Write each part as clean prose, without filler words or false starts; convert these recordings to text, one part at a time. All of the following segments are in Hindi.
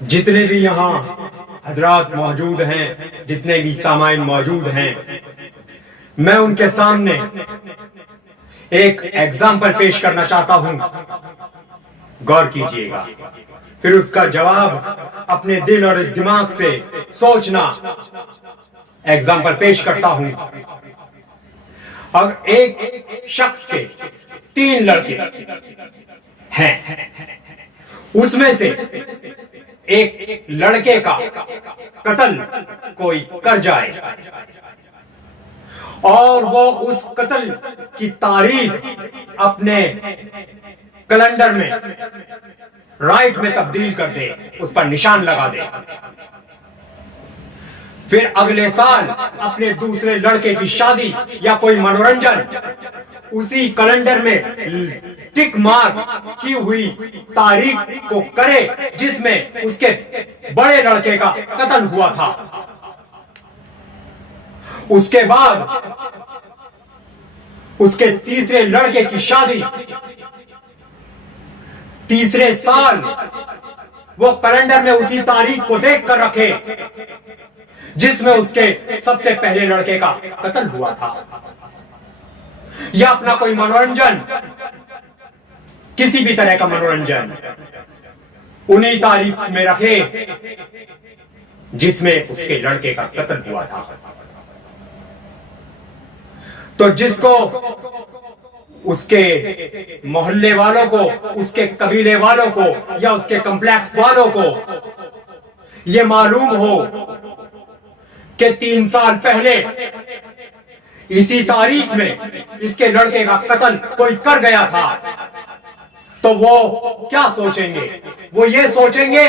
जितने भी यहाँ हजरात मौजूद हैं, जितने भी सामाइन मौजूद हैं, मैं उनके सामने एक एग्जाम्पल पेश करना चाहता हूं। गौर कीजिएगा, फिर उसका जवाब अपने दिल और दिमाग से सोचना। एग्जाम्पल पेश करता हूं। अब एक शख्स के 3 लड़के हैं, उसमें से एक लड़के का कत्ल कोई कर जाए और वो उस कत्ल की तारीख अपने कैलेंडर में राइट में तब्दील कर दे, उस पर निशान लगा दे। फिर अगले साल अपने दूसरे लड़के की शादी या कोई मनोरंजन उसी कैलेंडर में टिक मार्क की हुई तारीख को करे जिसमें उसके बड़े लड़के का कत्ल हुआ था। उसके बाद उसके तीसरे लड़के की शादी तीसरे साल वो कैलेंडर में उसी तारीख को देख कर रखे जिसमें उसके सबसे पहले लड़के का कत्ल हुआ था। या अपना कोई मनोरंजन, किसी भी तरह का मनोरंजन उन्हीं तारीख में रखे जिसमें उसके लड़के का कत्ल हुआ था। तो जिसको उसके मोहल्ले वालों को, उसके कबीले वालों को या उसके कॉम्प्लेक्स वालों को यह मालूम हो कि 3 साल पहले इसी तारीख में इसके लड़के का कत्ल कोई कर गया था, तो वो क्या सोचेंगे? वो ये सोचेंगे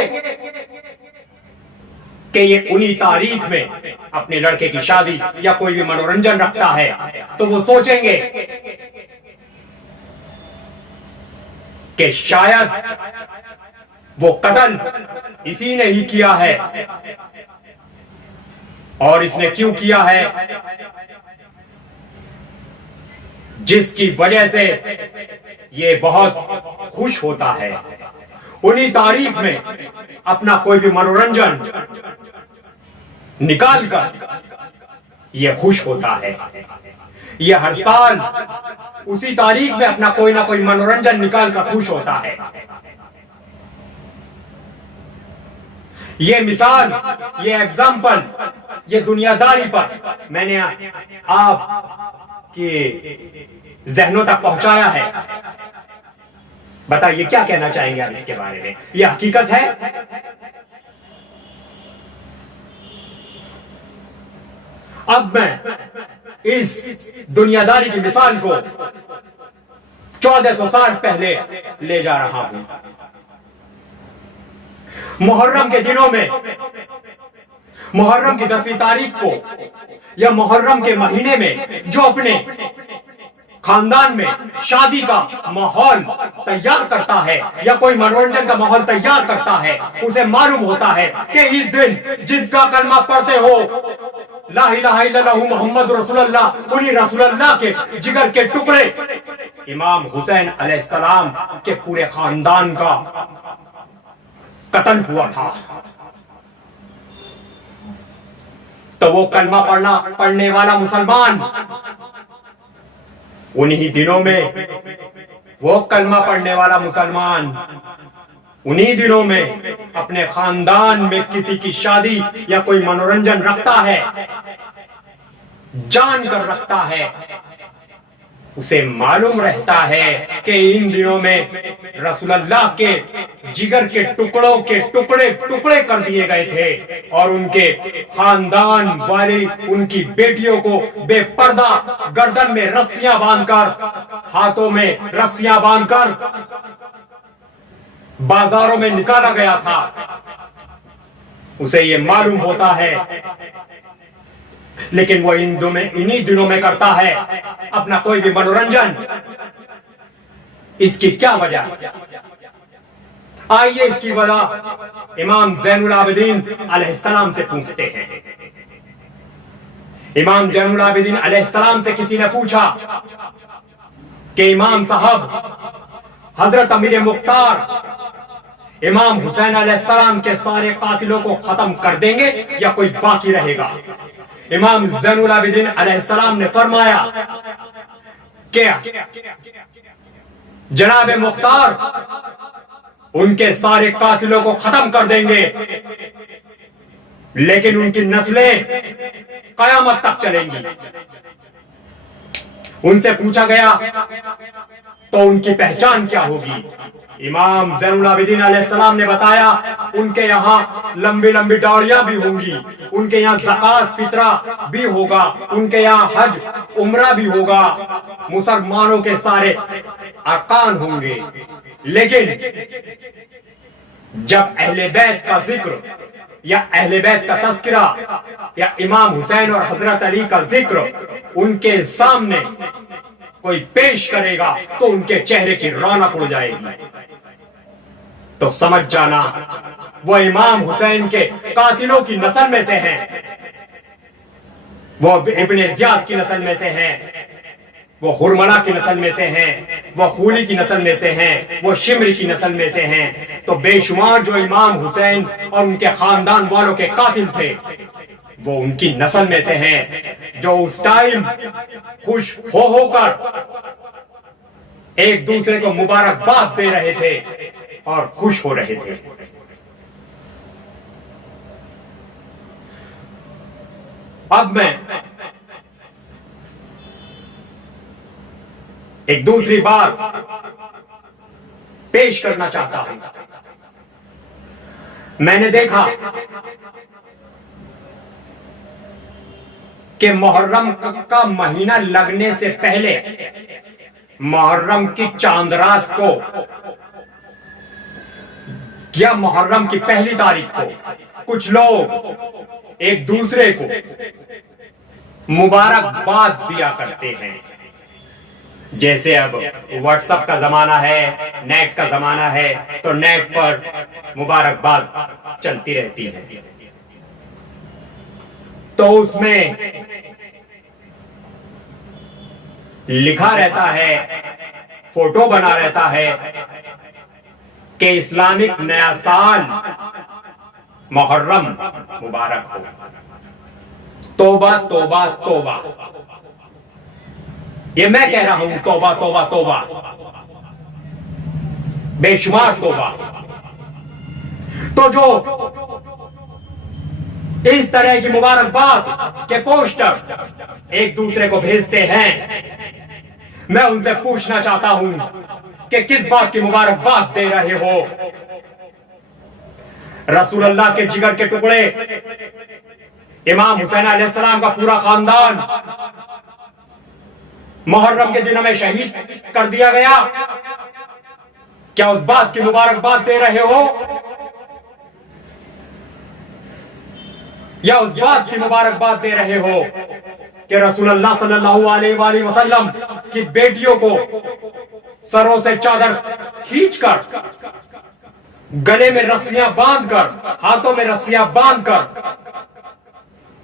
कि ये उन्हीं तारीख में अपने लड़के की शादी या कोई भी मनोरंजन रखता है, तो वो सोचेंगे कि शायद वो कत्ल इसी ने ही किया है। और इसने क्यों किया है? जिसकी वजह से ये बहुत खुश होता है। उन्हीं तारीख में अपना कोई भी मनोरंजन निकाल कर ये खुश होता है। ये हर साल उसी तारीख में अपना कोई ना कोई मनोरंजन निकाल कर खुश होता है। ये मिसाल, ये एग्जाम्पल, ये दुनियादारी पर मैंने आपके जहनों तक पहुंचाया है। बताइए क्या कहना चाहेंगे आप इसके बारे में? यह हकीकत है। अब मैं इस दुनियादारी की मिसाल को 1400 साल पहले ले जा रहा हूं। मुहर्रम के दिनों में, मुहर्रम की 10वीं तारीख को या मुहर्रम के महीने में जो अपने खानदान में शादी का माहौल तैयार करता है या कोई मनोरंजन का माहौल तैयार करता है, उसे मालूम होता है कि इस दिन जिसका कलमा पढ़ते हो ला इलाहा इल्लल्लाह मुहम्मद रसूलुल्लाह, उन्हीं रसूलुल्लाह के जिगर के टुकड़े इमाम हुसैन अलैहिस्सलाम के पूरे खानदान का कत्ल हुआ था। तो वो कलमा पढ़ने वाला मुसलमान उन्हीं दिनों में, वो कलमा पढ़ने वाला मुसलमान उन्हीं दिनों में अपने खानदान में किसी की शादी या कोई मनोरंजन रखता है, जानकर रखता है। उसे मालूम रहता है कि इन दिनों में रसूलुल्लाह के जिगर के टुकड़ों के टुकड़े टुकड़े कर दिए गए थे और उनके खानदान वाली उनकी बेटियों को बेपर्दा गर्दन में रस्सियां बांधकर, हाथों में रस्सियां बांधकर बाजारों में निकाला गया था। उसे यह मालूम होता है, लेकिन वो इन्हीं दिनों में करता है अपना कोई भी मनोरंजन। इसकी क्या वजह? आइए इसकी वजह इमाम ज़ैनुल आबिदीन अलैहिस्सलाम से पूछते हैं। इमाम ज़ैनुल आबिदीन अलैहिस्सलाम से किसी ने पूछा कि इमाम साहब, हजरत अमीर मुख्तार इमाम हुसैन अलैहिस्सलाम के सारे कातिलों को खत्म कर देंगे या कोई बाकी रहेगा? इमाम ज़ैनुल आबिदीन अलैहिस्सलाम ने फरमाया क्या जनाब मुख्तार उनके सारे कातिलों को खत्म कर देंगे, लेकिन उनकी नस्लें कयामत तक चलेंगी। उनसे पूछा गया तो उनकी पहचान क्या होगी? इमाम ज़ैनुल आबिदीन अलैहिस्सलाम ने बताया उनके यहाँ लंबी लंबी दाढ़ियां भी होंगी, उनके यहाँ ज़कात फितरा भी होगा, उनके यहाँ हज उम्रा भी होगा, मुसलमानों के सारे अरकान होंगे। लेकिन जब अहले बैत का जिक्र या अहले बैत का तस्करा या इमाम हुसैन और हजरत अली का जिक्र उनके सामने कोई पेश करेगा तो उनके चेहरे की रौनक उड़ जाएगी। तो समझ जाना वो इमाम हुसैन के कातिलों की नस्ल में से हैं, वो इब्ने ज़ियाद की नस्ल में से हैं, वो हुरमला की नस्ल में से हैं, वो खूली की नस्ल में से हैं, वो शिमरी की नस्ल में से हैं। तो बेशुमार जो इमाम हुसैन और उनके खानदान वालों के कातिल थे वो उनकी नस्ल में से हैं, जो उस टाइम खुश हो होकर एक दूसरे को मुबारकबाद दे रहे थे और खुश हो रहे थे। अब मैं एक दूसरी बात पेश करना चाहता हूं। मैंने देखा कि मुहर्रम का महीना लगने से पहले मुहर्रम की चांद रात को या मुहर्रम की पहली तारीख को कुछ लोग एक दूसरे को मुबारकबाद दिया करते हैं। जैसे अब व्हाट्सएप का जमाना है, नेट का जमाना है, तो नेट पर मुबारकबाद चलती रहती है। तो उसमें लिखा रहता है, फोटो बना रहता है कि इस्लामिक नया साल मुहर्रम मुबारक हो। तौबा तौबा तौबा, ये मैं कह रहा हूं, तौबा तौबा तौबा, बेशुमार तौबा। तो जो इस तरह की मुबारकबाद के पोस्टर एक दूसरे को भेजते हैं, मैं उनसे पूछना चाहता हूं कि किस बात की मुबारकबाद दे रहे हो? रसूलुल्लाह के जिगर के टुकड़े इमाम हुसैन अलैहिस्सलाम का पूरा खानदान मुहर्रम के दिनों में शहीद कर दिया गया, क्या उस बात की मुबारकबाद दे रहे हो? या उस बात की मुबारकबाद दे रहे हो कि रसूलुल्लाह सल्लल्लाहु अलैहि वसल्लम की बेटियों को सरों से चादर खींचकर, गले में रस्सियां बांधकर, हाथों में रस्सियां बांधकर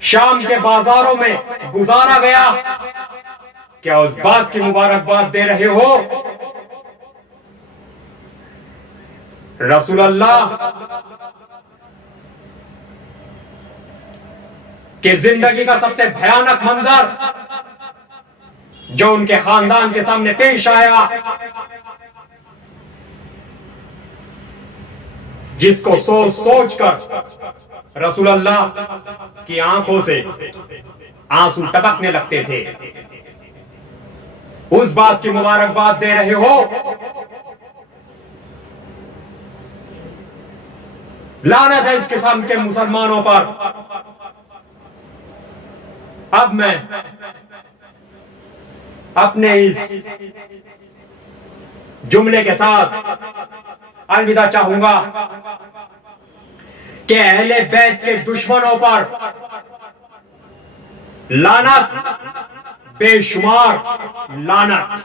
शाम के बाजारों में गुजारा गया, क्या उस बात की मुबारकबाद दे रहे हो? रसूलुल्लाह कि जिंदगी का सबसे भयानक मंजर जो उनके खानदान के सामने पेश आया, जिसको सोच सोच कर रसूलुल्लाह की आंखों से आंसू टपकने लगते थे, उस बात की मुबारकबाद दे रहे हो? लानत है इस किस्म के मुसलमानों पर। अब मैं अपने इस जुमले के साथ अलविदा चाहूंगा कि अहले बैत के दुश्मनों पर लानत, बेशुमार लानत।